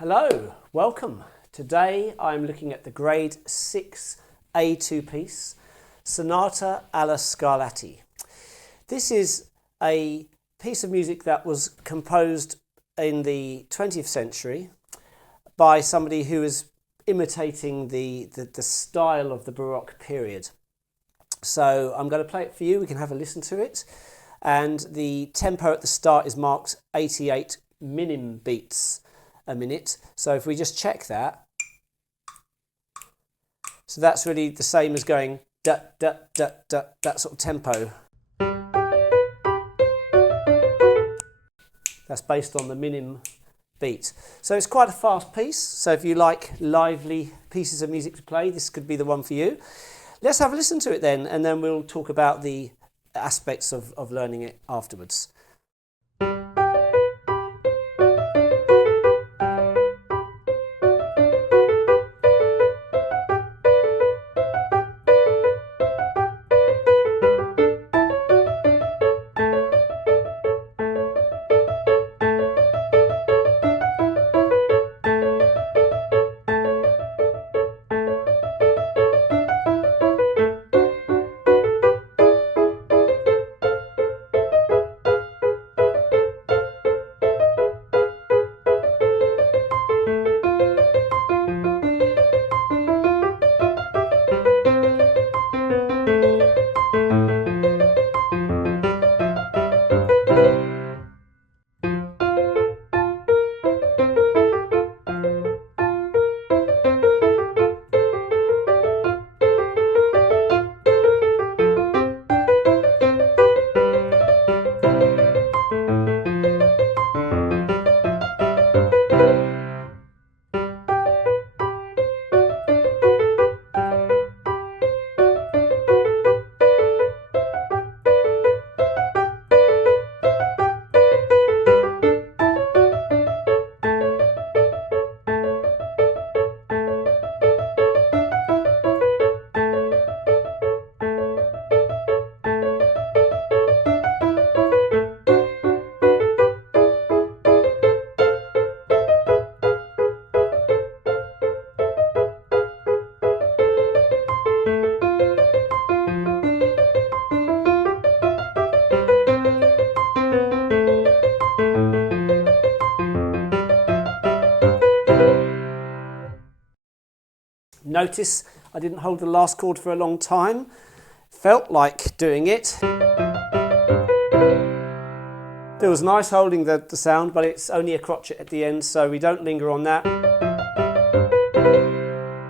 Hello, welcome. Today I'm looking at the grade 6 A2 piece, Sonata Alla Scarlatti. This is a piece of music that was composed in the 20th century by somebody who is imitating the style of the Baroque period. So I'm going to play it for you, we can have a listen to it. And the tempo at the start is marked 88 minim beats a minute. So if we just check that, so that's really the same as going da da da da, that sort of tempo. That's based on the minim beat. So it's quite a fast piece. So if you like lively pieces of music to play, this could be the one for you. Let's have a listen to it then, and then we'll talk about the aspects of learning it afterwards. Notice I didn't hold the last chord for a long time. Felt like doing it. Feels nice holding the sound, but it's only a crotchet at the end, so we don't linger on that.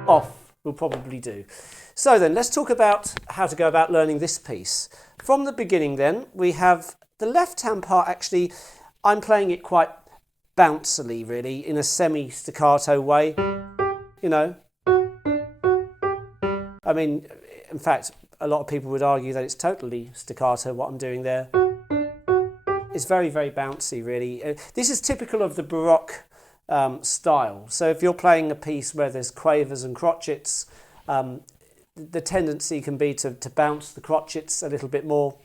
Off will probably do. So then, let's talk about how to go about learning this piece. From the beginning then, we have the left-hand part. Actually, I'm playing it quite bouncily, really, in a semi-staccato way, you know. I mean, in fact, a lot of people would argue that it's totally staccato, what I'm doing there. It's very, very bouncy, really. This is typical of the Baroque style. So if you're playing a piece where there's quavers and crotchets, the tendency can be to bounce the crotchets a little bit more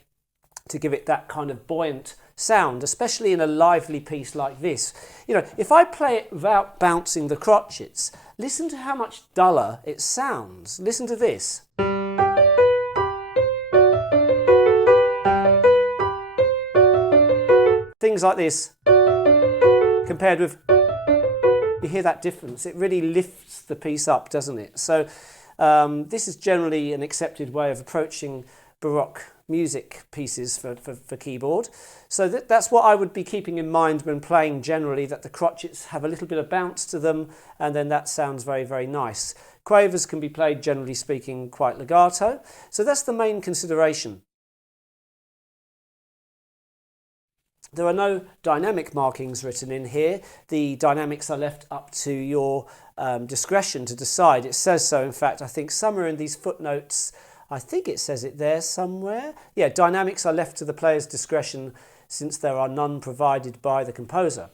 to give it that kind of buoyant sound, especially in a lively piece like this. You know, if I play it without bouncing the crotchets, listen to how much duller it sounds. Listen to this. Things like this, compared with, you hear that difference. It really lifts the piece up, doesn't it? So this is generally an accepted way of approaching Baroque music pieces for keyboard. So that's what I would be keeping in mind when playing generally, that the crotchets have a little bit of bounce to them, and then that sounds very, very nice. Quavers can be played, generally speaking, quite legato. So that's the main consideration. There are no dynamic markings written in here. The dynamics are left up to your discretion to decide. It says so, in fact, I think somewhere in these footnotes, I think it says it there somewhere. Yeah, dynamics are left to the player's discretion since there are none provided by the composer.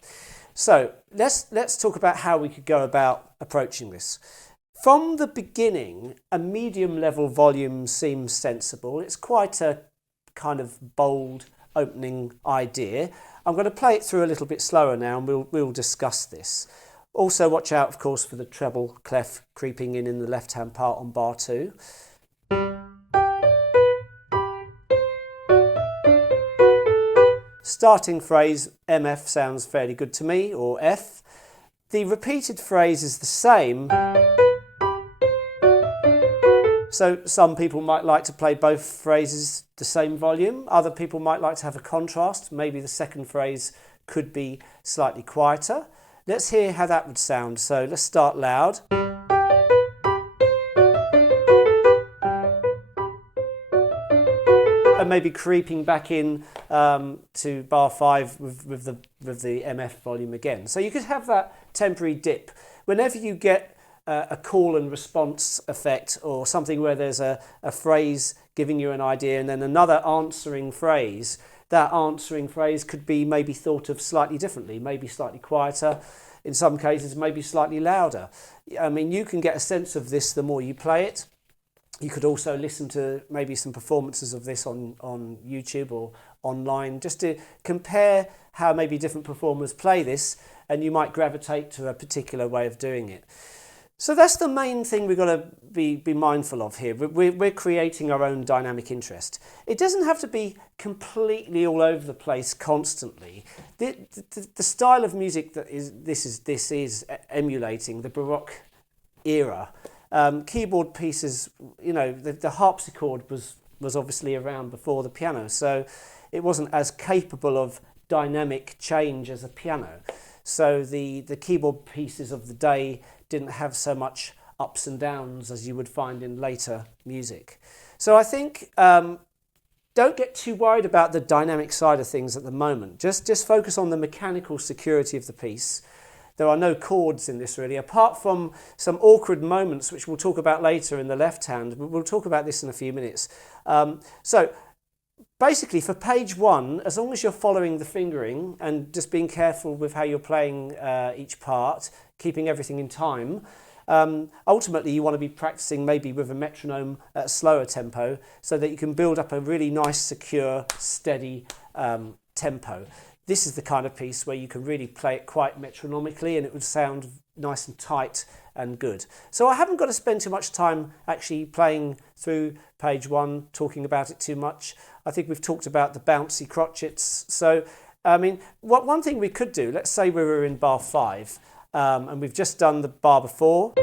So let's talk about how we could go about approaching this. From the beginning, a medium level volume seems sensible. It's quite a kind of bold opening idea. I'm going to play it through a little bit slower now, and we'll discuss this. Also watch out, of course, for the treble clef creeping in the left-hand part on bar 2. Starting phrase, MF sounds fairly good to me, or F. The repeated phrase is the same. So some people might like to play both phrases the same volume. Other people might like to have a contrast. Maybe the second phrase could be slightly quieter. Let's hear how that would sound. So let's start loud. And maybe creeping back in to bar 5 with the MF volume again. So you could have that temporary dip. Whenever you get a call and response effect, or something where there's a phrase giving you an idea and then another answering phrase, that answering phrase could be maybe thought of slightly differently, maybe slightly quieter, in some cases maybe slightly louder. I mean, you can get a sense of this the more you play it. You could also listen to maybe some performances of this on YouTube or online, just to compare how maybe different performers play this, and you might gravitate to a particular way of doing it. So that's the main thing we've got to be mindful of here. We're creating our own dynamic interest. It doesn't have to be completely all over the place constantly. The style of music that this is emulating the Baroque era. Keyboard pieces, you know, the harpsichord was obviously around before the piano, so it wasn't as capable of dynamic change as a piano. So the keyboard pieces of the day didn't have so much ups and downs as you would find in later music. So I think don't get too worried about the dynamic side of things at the moment. Just focus on the mechanical security of the piece. There are no chords in this really, apart from some awkward moments, which we'll talk about later in the left hand. We'll talk about this in a few minutes. So basically, for page 1, as long as you're following the fingering and just being careful with how you're playing each part, keeping everything in time, ultimately you want to be practicing maybe with a metronome at a slower tempo so that you can build up a really nice, secure, steady tempo. This is the kind of piece where you can really play it quite metronomically and it would sound nice and tight and good. So I haven't got to spend too much time actually playing through page 1, talking about it too much. I think we've talked about the bouncy crotchets. So, I mean, one thing we could do, let's say we were in bar 5 and we've just done the bar before.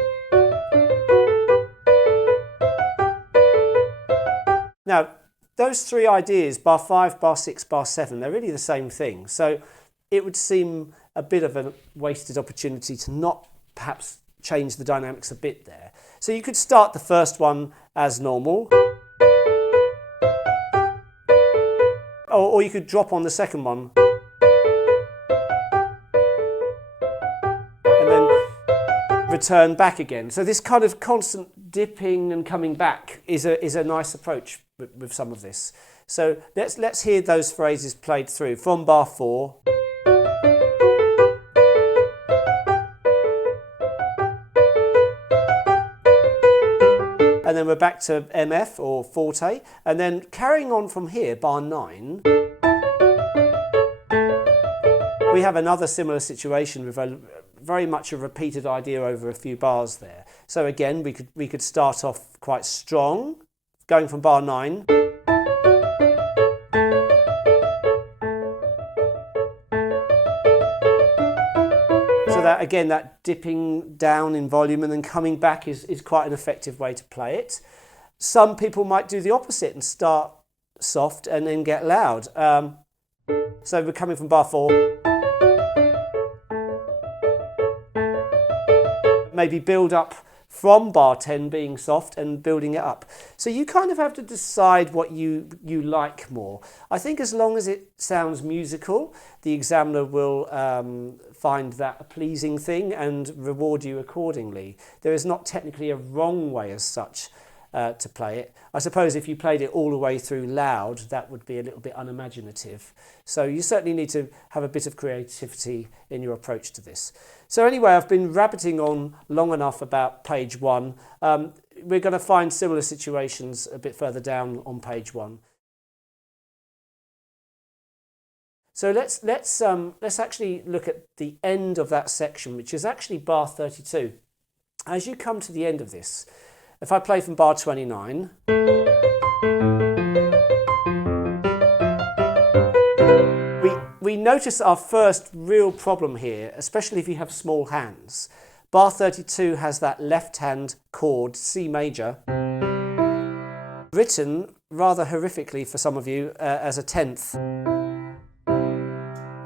Now, those 3 ideas, bar 5, bar 6, bar 7, they're really the same thing. So it would seem a bit of a wasted opportunity to not perhaps change the dynamics a bit there. So you could start the first one as normal. Or you could drop on the second one. And then return back again. So this kind of constant dipping and coming back is a nice approach with some of this. So let's hear those phrases played through from bar 4. And then we're back to MF or forte, and then carrying on from here, bar 9, we have another similar situation with very much a repeated idea over a few bars there. So again, we could start off quite strong, going from bar 9. So that, again, that dipping down in volume and then coming back is quite an effective way to play it. Some people might do the opposite and start soft and then get loud. So we're coming from bar 4. Maybe build up from bar 10 being soft and building it up. So you kind of have to decide what you like more. I think as long as it sounds musical, the examiner will find that a pleasing thing and reward you accordingly. There is not technically a wrong way as such to play it. I suppose if you played it all the way through loud, that would be a little bit unimaginative. So you certainly need to have a bit of creativity in your approach to this. So anyway, I've been rabbiting on long enough about page 1. We're going to find similar situations a bit further down on page 1. So let's actually look at the end of that section, which is actually bar 32. As you come to the end of this, if I play from bar 29, we notice our first real problem here, especially if you have small hands. Bar 32 has that left hand chord, C major, written rather horrifically for some of you as a 10th.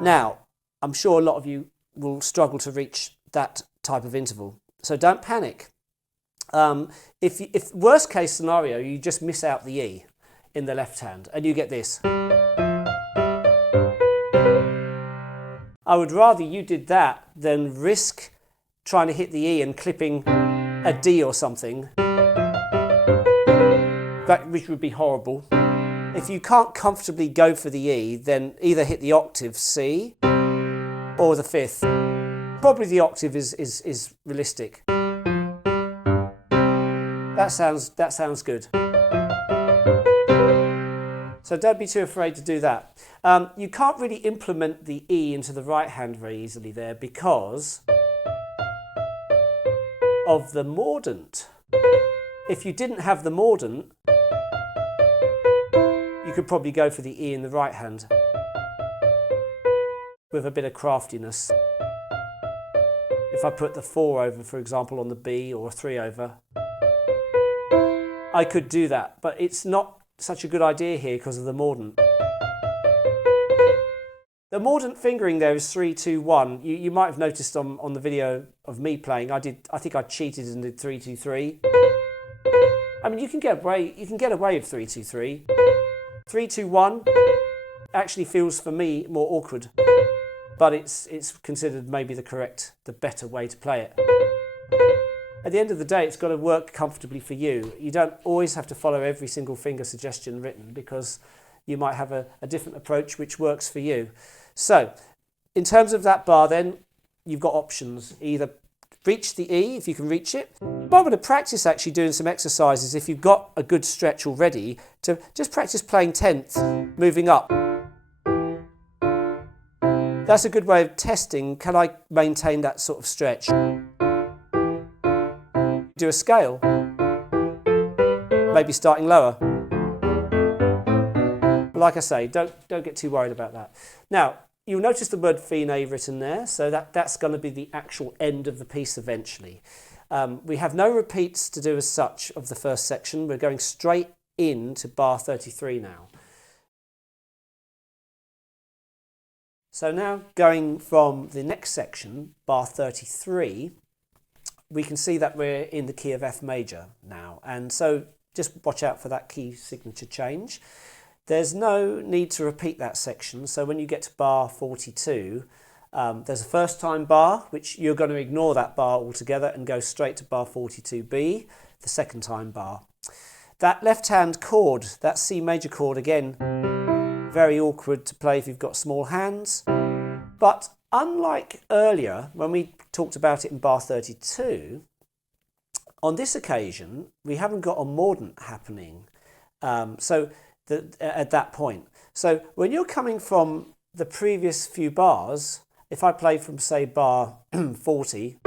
Now, I'm sure a lot of you will struggle to reach that type of interval, so don't panic. If worst case scenario, you just miss out the E in the left hand and you get this. I would rather you did that than risk trying to hit the E and clipping a D or something, which would be horrible. If you can't comfortably go for the E, then either hit the octave C or the 5th. Probably the octave is realistic. That sounds good. So don't be too afraid to do that. You can't really implement the E into the right hand very easily there because of the mordant. If you didn't have the mordant, you could probably go for the E in the right hand with a bit of craftiness. If I put the 4 over, for example, on the B, or 3 over, I could do that, but it's not such a good idea here because of the mordant. The mordant fingering there is 3-2-1. You might have noticed on the video of me playing, I think I cheated and did 3-2-3. I mean, you can get away with 3-2-3. 3-2-1 actually feels for me more awkward, but it's considered maybe the better way to play it. At the end of the day, it's got to work comfortably for you. You don't always have to follow every single finger suggestion written because you might have a different approach which works for you. So, in terms of that bar then, you've got options. Either reach the E if you can reach it. You might want to practice actually doing some exercises if you've got a good stretch already, to just practice playing 10th, moving up. That's a good way of testing, can I maintain that sort of stretch? Do a scale, maybe starting lower. Like I say, don't get too worried about that. Now, you'll notice the word fine written there, so that's going to be the actual end of the piece eventually. We have no repeats to do as such of the first section. We're going straight into bar 33 now. So now going from the next section, bar 33, we can see that we're in the key of F major now, and so just watch out for that key signature change. There's no need to repeat that section, so when you get to bar 42, there's a first time bar, which you're going to ignore that bar altogether and go straight to bar 42B, the second time bar. That left hand chord, that C major chord, again, very awkward to play if you've got small hands, but unlike earlier when we talked about it in bar 32, on this occasion we haven't got a mordant happening at that point. So when you're coming from the previous few bars, if I play from say bar 40,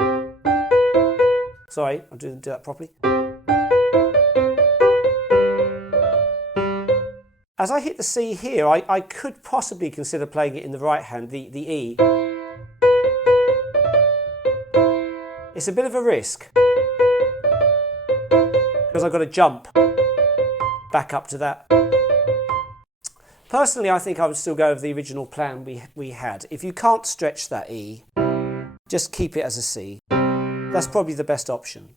sorry, I'll do that properly. As I hit the C here, I could possibly consider playing it in the right hand, the E. It's a bit of a risk because I've got to jump back up to that. Personally, I think I would still go with the original plan we had. If you can't stretch that E, just keep it as a C. That's probably the best option.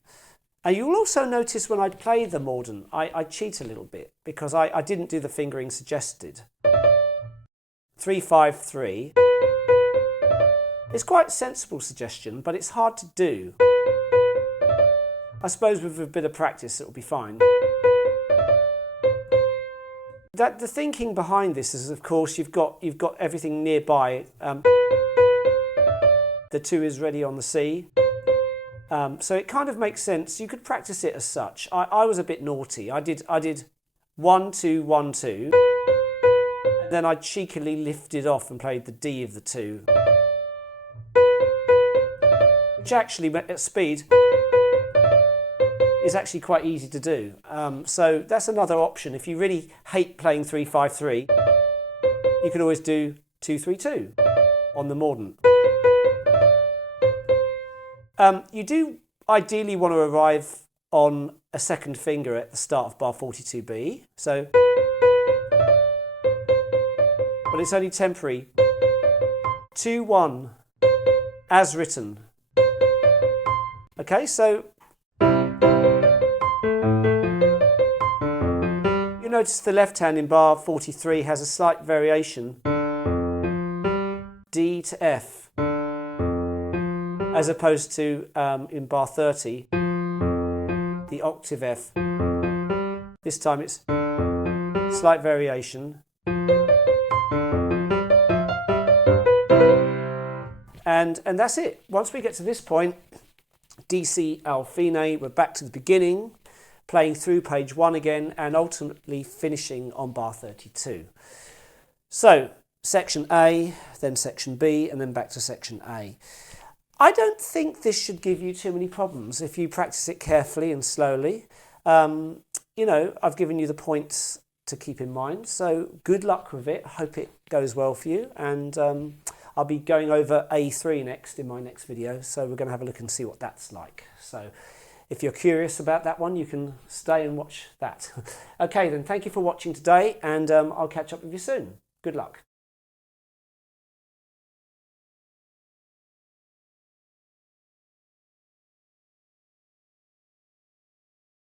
And you'll also notice when I play the mordant, I cheat a little bit because I didn't do the fingering suggested. 3-5-3. It's quite a sensible suggestion, but it's hard to do. I suppose with a bit of practice it'll be fine. The thinking behind this is, of course, you've got everything nearby. The 2 is ready on the C. So it kind of makes sense. You could practice it as such. I was a bit naughty. I did 1-2-1-2, Then I cheekily lifted off and played the D of the 2, which actually at speed is actually quite easy to do. So that's another option. If you really hate playing 3-5-3, you can always do 2-3-2 on the mordant. You do ideally want to arrive on a second finger at the start of bar 42B. So, but it's only temporary. 2-1 as written. Okay, so you notice the left hand in bar 43 has a slight variation. D to F, as opposed to in bar 30, the octave F. This time it's slight variation. And that's it. Once we get to this point, DC al fine, we're back to the beginning, playing through page 1 again, and ultimately finishing on bar 32. So, section A, then section B, and then back to section A. I don't think this should give you too many problems if you practice it carefully and slowly. You know, I've given you the points to keep in mind, so good luck with it. Hope it goes well for you, and I'll be going over A3 next in my next video, so we're going to have a look and see what that's like. So if you're curious about that one, you can stay and watch that. Okay then, thank you for watching today, and I'll catch up with you soon. Good luck.